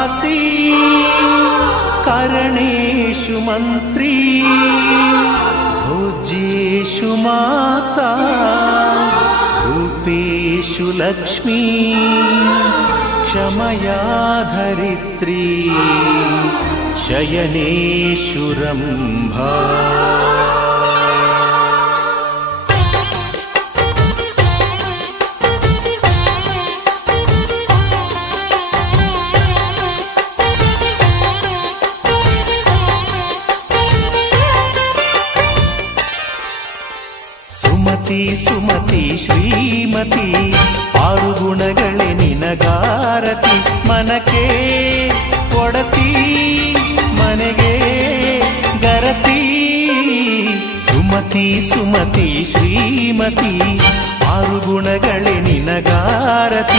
दासी करणेषु मन्त्री भोज्येषु माता रूपेषु लक्ष्मी क्षमया धरित्री शयनेषु रम्भा। ಸುಮತಿ ಸುಮತಿ ಶ್ರೀಮತಿ ಆರು ಗುಣಗಳೇ ನಿನಗಾರತಿ ಮನಕ್ಕೆ ಕೊಡತಿ ಮನೆಗೆ ಗರತಿ ಸುಮತಿ ಸುಮತಿ ಶ್ರೀಮತಿ ಆರು ಗುಣಗಳೇ ನಿನಗಾರತಿ